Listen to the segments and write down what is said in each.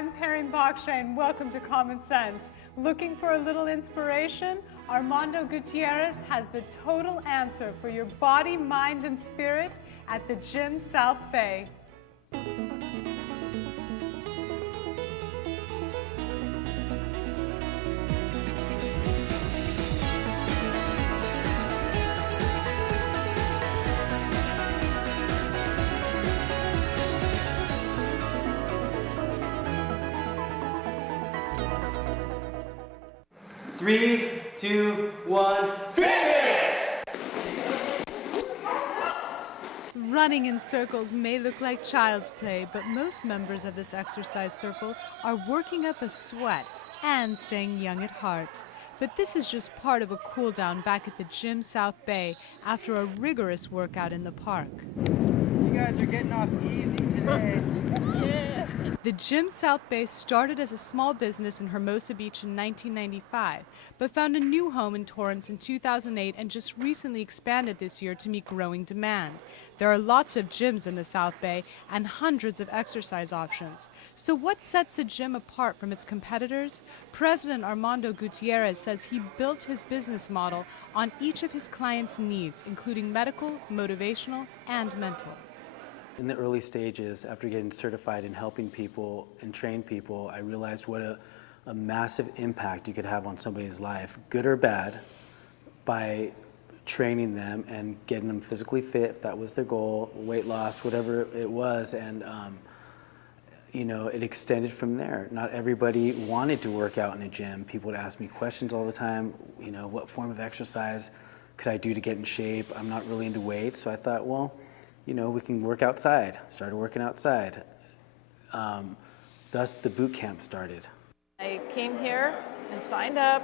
I'm Perrine Bakshay, and welcome to Common Sense. Looking for a little inspiration? Armando Gutierrez has the total answer for your body, mind, and spirit at the Gym South Bay. Three, two, one, fitness! Running in circles may look like child's play, but most members of this exercise circle are working up a sweat and staying young at heart. But this is just part of a cool down back at the Gym South Bay after a rigorous workout in the park. You guys are getting off easy today. The Gym South Bay started as a small business in Hermosa Beach in 1995, but found a new home in Torrance in 2008 and just recently expanded this year to meet growing demand. There are lots of gyms in the South Bay and hundreds of exercise options. So what sets the gym apart from its competitors? President Armando Gutierrez says he built his business model on each of his clients' needs, including medical, motivational, and mental. In the early stages, after getting certified and helping people and train people, I realized what a massive impact you could have on somebody's life, good or bad, by training them and getting them physically fit, if that was their goal, weight loss, whatever it was, and you know, it extended from there. Not everybody wanted to work out in a gym. People would ask me questions all the time, you know, what form of exercise could I do to get in shape? I'm not really into weights, so I thought, well, you know, we can work outside. Started working outside. Thus, the boot camp started. I came here and signed up,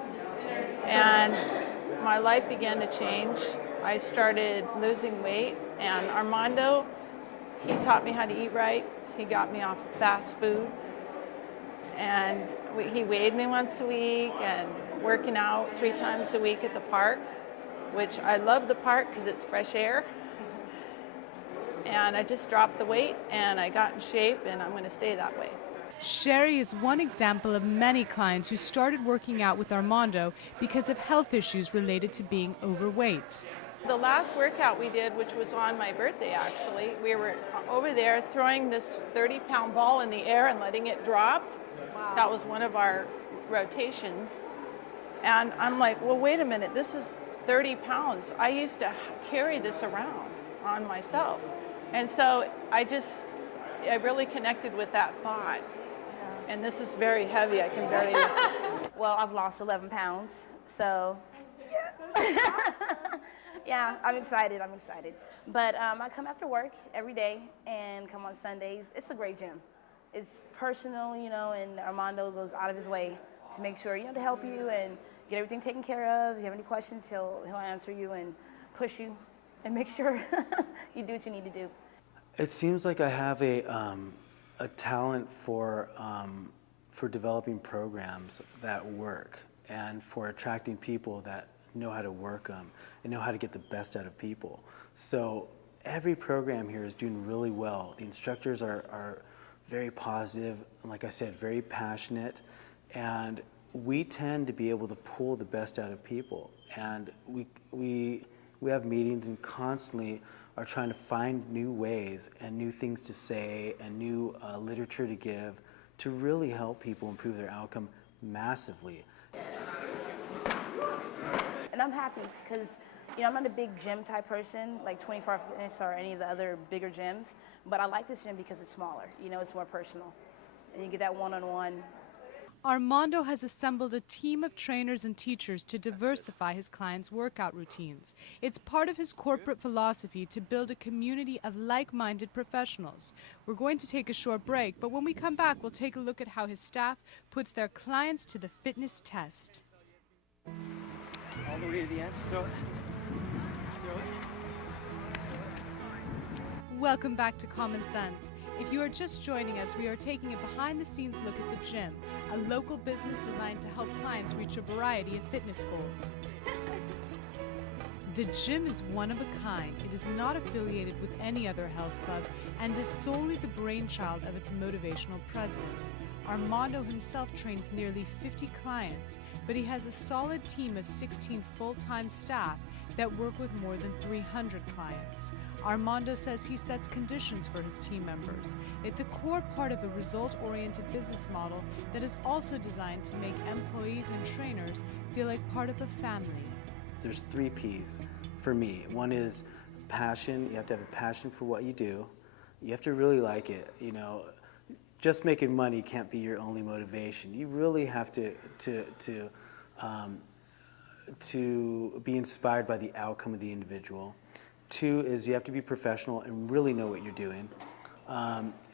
and my life began to change. I started losing weight, and Armando, he taught me how to eat right. He got me off of fast food, and he weighed me once a week and working out 3 times a week at the park, which I love the park because it's fresh air. And I just dropped the weight and I got in shape, and I'm going to stay that way. Sherry is one example of many clients who started working out with Armando because of health issues related to being overweight. The last workout we did, which was on my birthday actually, we were over there throwing this 30-pound ball in the air and letting it drop. Wow. That was one of our rotations. And I'm like, well, wait a minute, this is 30 pounds. I used to carry this around on myself. And so I really connected with that thought. Yeah. And this is very heavy. I can barely. Well, I've lost 11 pounds, so yeah, I'm excited. But I come after work every day and come on Sundays. It's a great gym. It's personal, you know, and Armando goes out of his way to make sure, you know, to help you and get everything taken care of. If you have any questions, he'll answer you and push you and make sure you do what you need to do. It seems like I have a talent for developing programs that work and for attracting people that know how to work them and know how to get the best out of people. So every program here is doing really well. The instructors are very positive, and like I said, very passionate, and we tend to be able to pull the best out of people. And we have meetings and constantly are trying to find new ways and new things to say and new literature to give to really help people improve their outcome massively. And I'm happy because, you know, I'm not a big gym type person like 24 Fitness or any of the other bigger gyms, but I like this gym because it's smaller. You know, it's more personal, and you get that one-on-one. Armando has assembled a team of trainers and teachers to diversify his clients' workout routines. It's part of his corporate philosophy to build a community of like-minded professionals. We're going to take a short break, but when we come back, we'll take a look at how his staff puts their clients to the fitness test. All the way to the end, throw it. Welcome back to Common Sense. If you are just joining us, we are taking a behind-the-scenes look at the gym, a local business designed to help clients reach a variety of fitness goals. The gym is one of a kind. It is not affiliated with any other health club and is solely the brainchild of its motivational president. Armando himself trains nearly 50 clients, but he has a solid team of 16 full-time staff that work with more than 300 clients. Armando says he sets conditions for his team members. It's a core part of a result-oriented business model that is also designed to make employees and trainers feel like part of a family. There's 3 P's for me. One is passion. You have to have a passion for what you do. You have to really like it. You know, just making money can't be your only motivation. You really have to be inspired by the outcome of the individual. 2 is you have to be professional and really know what you're doing,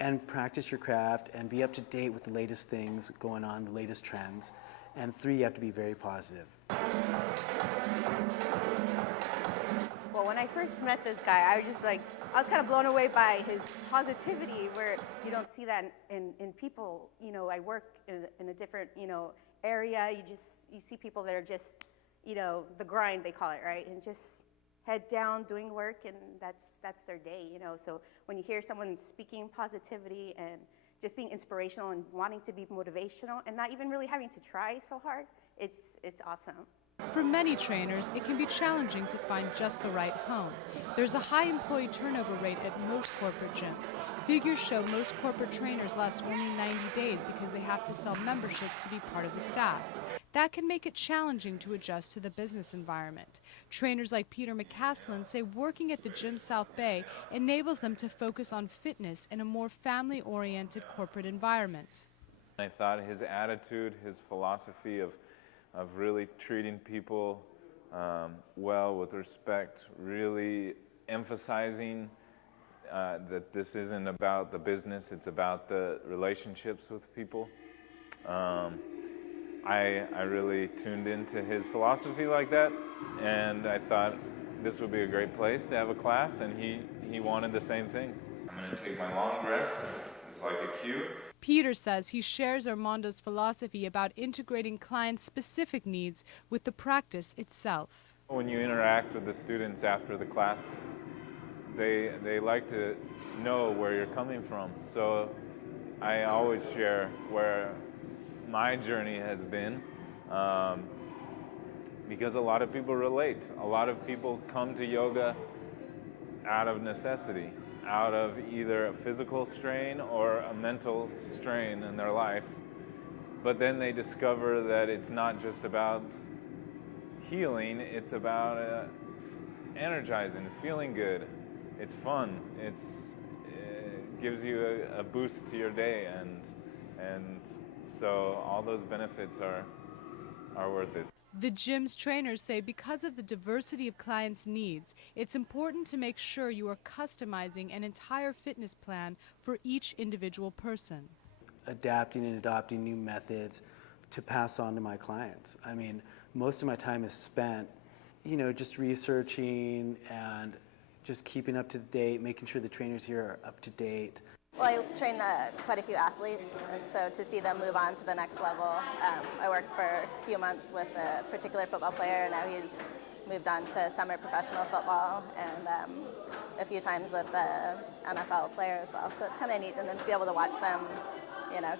and practice your craft and be up to date with the latest things going on, the latest trends. And 3, you have to be very positive. Well, when I first met this guy, I was kind of blown away by his positivity, where you don't see that in people. You know, I work in a different, area. You see people that are just, the grind, they call it, right? And just head down doing work, and that's their day, So when you hear someone speaking positivity and just being inspirational and wanting to be motivational and not even really having to try so hard, it's awesome. For many trainers, it can be challenging to find just the right home. There's a high employee turnover rate at most corporate gyms. Figures show most corporate trainers last only 90 days because they have to sell memberships to be part of the staff. That can make it challenging to adjust to the business environment. Trainers like Peter McCaslin say working at the Gym South Bay enables them to focus on fitness in a more family-oriented corporate environment. I thought his attitude, his philosophy of really treating people well, with respect, really emphasizing that this isn't about the business, it's about the relationships with people. I really tuned into his philosophy like that, and I thought this would be a great place to have a class, and he wanted the same thing. I'm going to take my long rest. It's like a cue. Peter says he shares Armando's philosophy about integrating clients' specific needs with the practice itself. When you interact with the students after the class, they like to know where you're coming from. So I always share where my journey has been, because a lot of people relate. A lot of people come to yoga out of necessity, out of either a physical strain or a mental strain in their life. But then they discover that it's not just about healing, it's about energizing, feeling good. It's fun. It gives you a boost to your day, and so all those benefits are worth it. The gym's trainers say because of the diversity of clients' needs, it's important to make sure you are customizing an entire fitness plan for each individual person. Adapting and adopting new methods to pass on to my clients. I mean, most of my time is spent, just researching and just keeping up to date, making sure the trainers here are up to date. Well, I train quite a few athletes, and so to see them move on to the next level, I worked for a few months with a particular football player, and now he's moved on to summer professional football, and a few times with the NFL player as well. So it's kind of neat, and then to be able to watch them,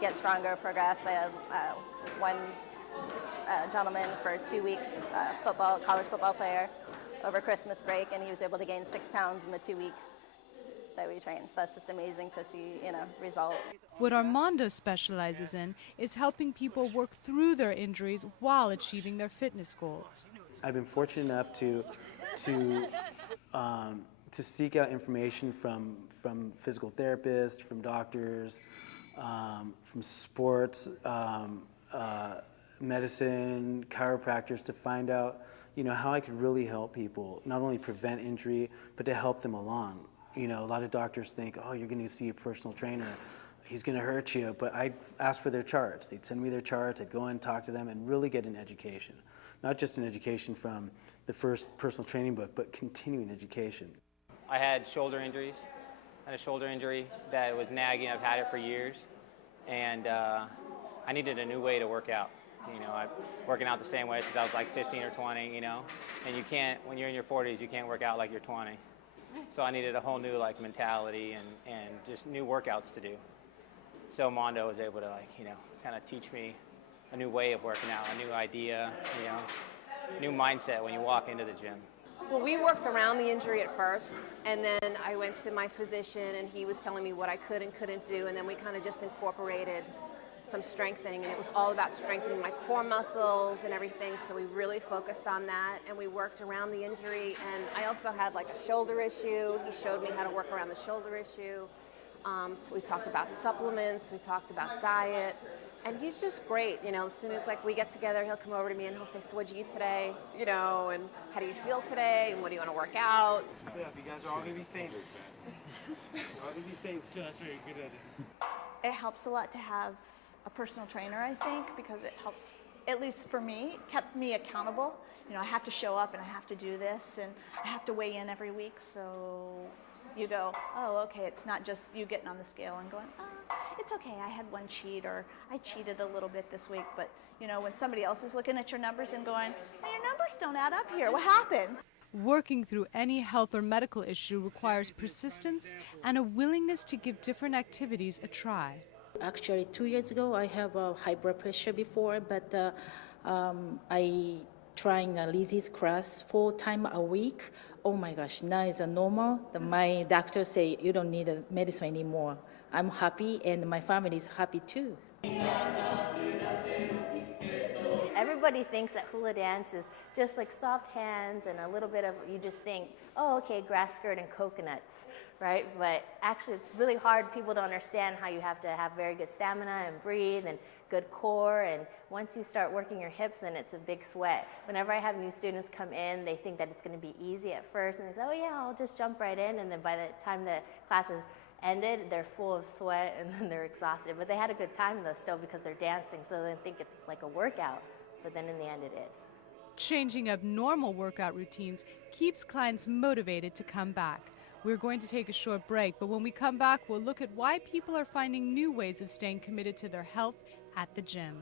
get stronger, progress. I have one gentleman for 2 weeks, college football player, over Christmas break, and he was able to gain 6 pounds in the 2 weeks that we trained. So that's just amazing to see, results. What Armando specializes in is helping people work through their injuries while achieving their fitness goals. I've been fortunate enough to seek out information from physical therapists, from doctors, from sports, medicine, chiropractors, to find out, how I could really help people, not only prevent injury, but to help them along. A lot of doctors think, oh, you're going to see a personal trainer, he's going to hurt you. But I'd ask for their charts. They'd send me their charts. I'd go and talk to them and really get an education. Not just an education from the first personal training book, but continuing education. I had shoulder injuries. I had a shoulder injury that was nagging. I've had it for years. And I needed a new way to work out. I'm working out the same way since I was like 15 or 20, and you can't, when you're in your 40s, you can't work out like you're 20. So I needed a whole new mentality and just new workouts to do. So Mondo was able to, like, you know, kind of teach me a new way of working out, a new idea, you know, new mindset when you walk into the gym. Well, we worked around the injury at first, and then I went to my physician, and he was telling me what I could and couldn't do, and then we kind of just incorporated some strengthening, and it was all about strengthening my core muscles and everything, so we really focused on that, and we worked around the injury, and I also had like a shoulder issue. He showed me how to work around the shoulder issue. So we talked about supplements, we talked about diet, and he's just great. You know, as soon as like we get together, he'll come over to me and he'll say, so what'd you eat today? You know, and how do you feel today? And what do you want to work out? Yeah, you guys are all gonna be famous. You're all gonna be famous. So that's very good at it. It helps a lot to have a personal trainer, I think, because it helps, at least for me, kept me accountable. You know, I have to show up and I have to do this and I have to weigh in every week, so you go, oh, okay, it's not just you getting on the scale and going, oh, it's okay, I had one cheat, or I cheated a little bit this week, but you know, when somebody else is looking at your numbers and going, hey, your numbers don't add up here, what happened? Working through any health or medical issue requires persistence and a willingness to give different activities a try. Actually, 2 years ago, I have high blood pressure before, but I trying Lizzie's class 4 times a week. Oh my gosh, now it's a normal. My doctor say you don't need a medicine anymore. I'm happy, and my family is happy too. Everybody thinks that hula dance is just like soft hands and a little bit of, you just think, oh, okay, grass skirt and coconuts, right? But actually it's really hard. People don't understand how you have to have very good stamina and breathe and good core, and once you start working your hips, then it's a big sweat. Whenever I have new students come in, they think that it's going to be easy at first, and they say, oh yeah, I'll just jump right in, and then by the time the class is ended, they're full of sweat and then they're exhausted. But they had a good time though still because they're dancing, so they think it's like a workout, but then in the end it is. Changing up normal workout routines keeps clients motivated to come back. We're going to take a short break, but when we come back, we'll look at why people are finding new ways of staying committed to their health at the gym.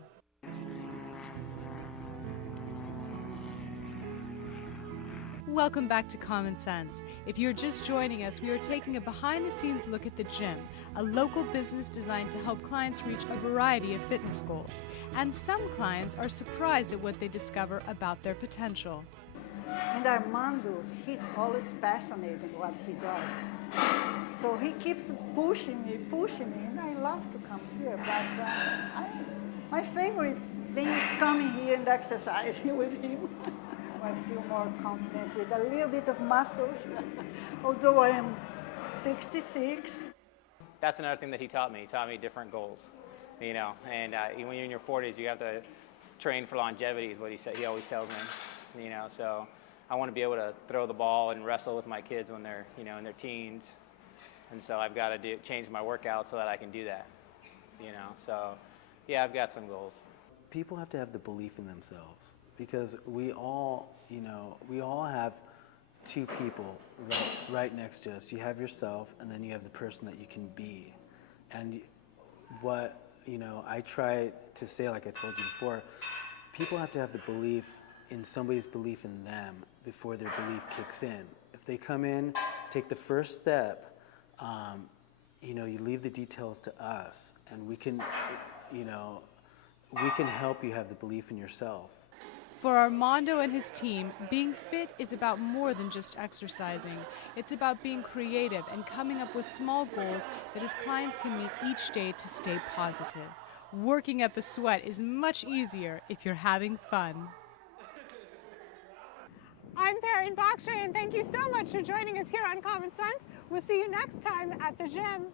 Welcome back to Common Sense. If you're just joining us, we are taking a behind-the-scenes look at The Gym, a local business designed to help clients reach a variety of fitness goals. And some clients are surprised at what they discover about their potential. And Armando, he's always passionate in what he does. So he keeps pushing me, and I love to come here. But my favorite thing is coming here and exercising with him. I feel more confident with a little bit of muscles, although I am 66. That's another thing that he taught me. He taught me different goals, you know, and when you're in your 40s, you have to train for longevity is what he always tells me, you know, so I want to be able to throw the ball and wrestle with my kids when they're, you know, in their teens, and so I've got to change my workout so that I can do that, you know, so yeah, I've got some goals. People have to have the belief in themselves. Because we all, you know, we all have two people right next to us. You have yourself, and then you have the person that you can be. And what, you know, I try to say, like I told you before, people have to have the belief in somebody's belief in them before their belief kicks in. If they come in, take the first step, you know, you leave the details to us, and we can, you know, we can help you have the belief in yourself. For Armando and his team, being fit is about more than just exercising. It's about being creative and coming up with small goals that his clients can meet each day to stay positive. Working up a sweat is much easier if you're having fun. I'm Perrin Bakshay, and thank you so much for joining us here on Common Sense. We'll see you next time at the gym.